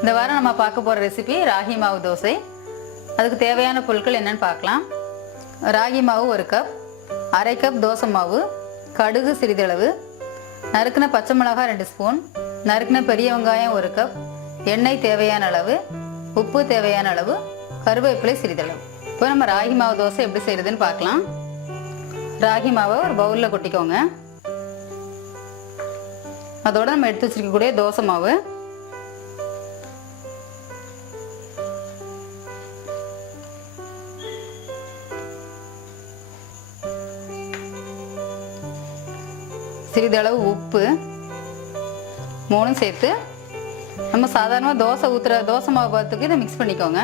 இந்த வாரம் நம்ம பார்க்க போகிற ரெசிபி ராகி மாவு தோசை. அதுக்கு தேவையான பொருட்கள் என்னன்னு பார்க்கலாம். ராகி மாவு ஒரு கப் அரை கப் தோசை மாவு கடுகு சிறிதளவு நறுக்கின பச்சை மிளகாய் ரெண்டு ஸ்பூன் நறுக்கின பெரிய வெங்காயம் ஒரு கப் எண்ணெய் தேவையான அளவு உப்பு தேவையான அளவு கருவேப்பிலை சிறிதளவு. இப்போ நம்ம ராகி மாவு தோசை எப்படி செய்யறதுன்னு பார்க்கலாம். ராகி மாவை ஒரு பவுலில் கொட்டிக்கோங்க. அதோட நம்ம எடுத்து வச்சிருக்கக்கூடிய தோசை மாவு சிறிதளவு உப்பு மூணும் சேர்த்து நம்ம சாதாரணமாக தோசை ஊற்றுற தோசை மாவு பார்த்துக்கு இதை மிக்ஸ் பண்ணிக்கோங்க.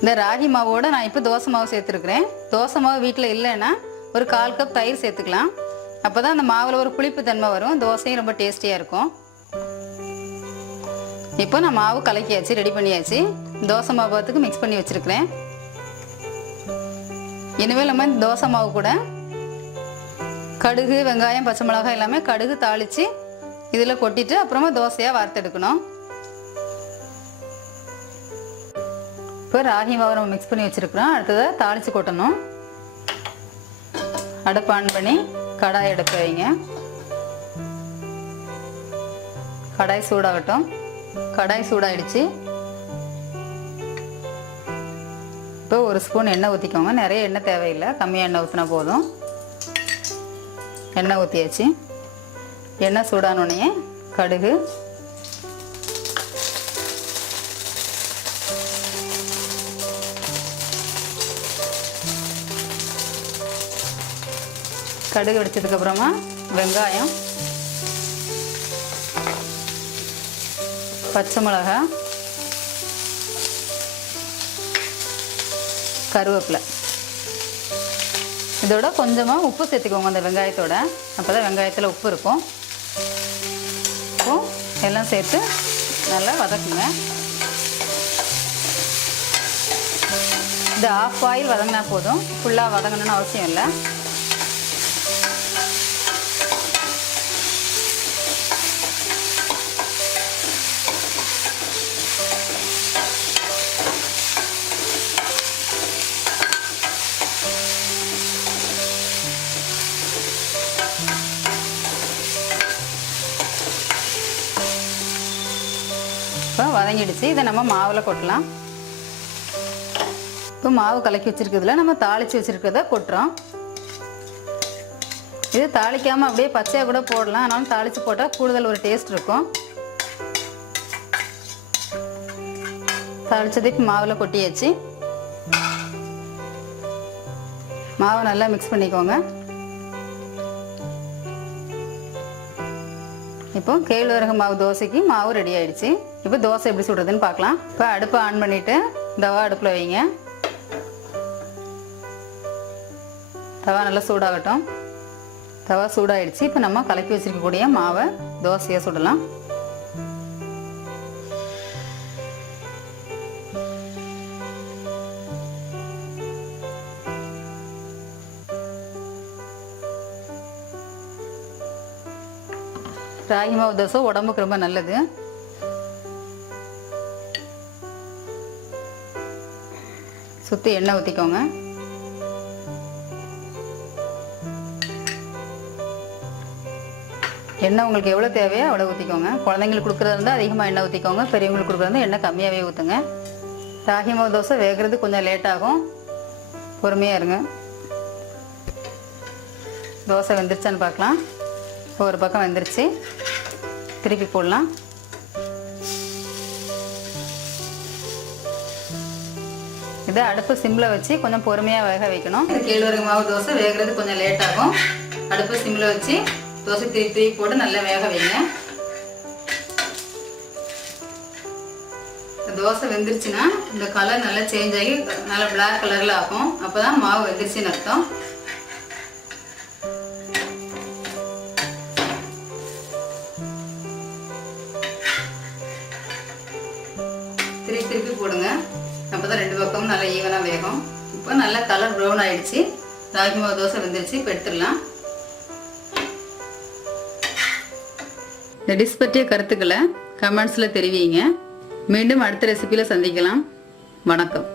இந்த ராகி மாவோட நான் இப்போ தோசை மாவு சேர்த்துருக்குறேன். தோசை மாவு வீட்டில் இல்லைன்னா ஒரு கால் கப் தயிர் சேர்த்துக்கலாம். அப்போ தான் அந்த மாவில் ஒரு புளிப்பு தன்மை வரும். தோசையும் ரொம்ப டேஸ்டியாக இருக்கும். இப்போ நான் மாவு கலக்கியாச்சு ரெடி பண்ணியாச்சு. தோசை மாவு பார்த்துக்கு மிக்ஸ் பண்ணி வச்சுருக்கிறேன். இனிமேல் நம்ம இந்த தோசை மாவு கூட கடுகு வெங்காயம் பச்சை மிளகாய் எல்லாமே கடுகு தாளித்து இதில் கொட்டிட்டு அப்புறமா தோசையாக வார்த்தெடுக்கணும் இப்போ ராகி மாவு நம்ம மிக்ஸ் பண்ணி வச்சுருக்குறோம். அடுத்ததை தாளித்து கொட்டணும். அடுப்பு ஆன் பண்ணி கடாய் எடுத்து வைங்க. கடாய் சூடாகட்டும். கடாய் சூடாயிடுச்சு. இப்போ ஒரு ஸ்பூன் எண்ணெய் ஊற்றிக்கோங்க நிறைய எண்ணெய் தேவையில்லை. கம்மியாக எண்ணெய் ஊற்றினா போதும். எண்ணெய் ஊற்றியாச்சு எண்ணெய் சூடானோடனே கடுகு. கடுகு வெடிச்சதுக்கப்புறமா வெங்காயம். பச்சை மிளகாய். கருவேப்பிலை. இதோட கொஞ்சமாக உப்பு சேர்த்துக்கோங்க அந்த வெங்காயத்தோட. அப்போ தான் வெங்காயத்தில் உப்பு இருக்கும். உப்பும் எல்லாம் சேர்த்து நல்லா வதக்குங்க. இது ஆஃப் ஆயில் வதங்கினா போதும். ஃபுல்லாக வதங்கணும்னு அவசியம் இல்லை. இப்போ வதங்கிடுச்சு. இதை நம்ம மாவில் கொட்டலாம். இப்போ மாவு கலக்கி வச்சுருக்கிறதுல நம்ம தாளித்து வச்சுருக்கிறத கொட்டுறோம். இது தாளிக்காமல் அப்படியே பச்சையாக கூட போடலாம். ஆனாலும் தாளித்து போட்டால் கூடுதல் ஒரு டேஸ்ட் இருக்கும். தாளித்ததுக்கு இப்போ மாவில் கொட்டியாச்சு. மாவை நல்லா மிக்ஸ் பண்ணிக்கோங்க. இப்போ கேழ்வரகு மாவு தோசைக்கு மாவு ரெடி ஆயிடுச்சு. இப்போ தோசை எப்படி சுடுறதுன்னு பார்க்கலாம். இப்போ அடுப்பை ஆன் பண்ணிவிட்டு தவா அடுப்பில் வைங்க. தவா நல்லா சூடாகட்டும். தவா சூடாயிடுச்சு. இப்போ நம்ம கலக்கி வச்சிருக்கக்கூடிய மாவை தோசையாக சுடலாம். ராகி மாவு தோசை உடம்புக்கு ரொம்ப நல்லது. சுற்றி எண்ணெய் ஊற்றிக்கோங்க எண்ணெய் உங்களுக்கு எவ்வளோ தேவையோ அவ்வளோ ஊற்றிக்கோங்க குழந்தைங்களுக்கு கொடுக்குறதா இருந்தால் அதிகமாக எண்ணெய் ஊற்றிக்கோங்க பெரியவங்களுக்கு கொடுக்குறதா எண்ணெய் கம்மியாகவே ஊற்றுங்க ராகி மாவு தோசை வேகிறது கொஞ்சம் லேட் ஆகும். பொறுமையாக இருங்க. தோசை வெந்துருச்சான்னு பார்க்கலாம். ஒரு பக்கம் வெந்துருச்சு. திருப்பி போடலாம். இருக்குது. அடுப்பு சிம்மில் வச்சு கொஞ்சம் பொறுமையாக வேக வைக்கணும். கேழ்வரகு மாவு தோசை வேகிறது கொஞ்சம் லேட் ஆகும். அடுப்பு சிம்மில் வச்சு தோசை திருப்பி திருப்பி போட்டு நல்லா வேக வைங்க. தோசை வெந்துருச்சுன்னா இந்த கலர் நல்லா சேஞ்ச் ஆகி நல்லா பிளாக் கலரில் ஆகும். அப்போ தான் மாவு வெந்துருச்சுன்னு அர்த்தம். திருப்பி திருப்பி போடுங்க. அப்போ தான் ரெண்டு பக்கமும் நல்லா ஈவனாக வேகும். இப்போ நல்லா கலர் ப்ரௌன் ஆயிடுச்சு. ராகி மாவு தோசை வெந்துருச்சு. இப்போ எடுத்துடலாம். இந்த டிஷ் பற்றிய கருத்துக்களை கமெண்ட்ஸில் தெரிவிங்க. மீண்டும் அடுத்த ரெசிபியில் சந்திக்கலாம். வணக்கம்.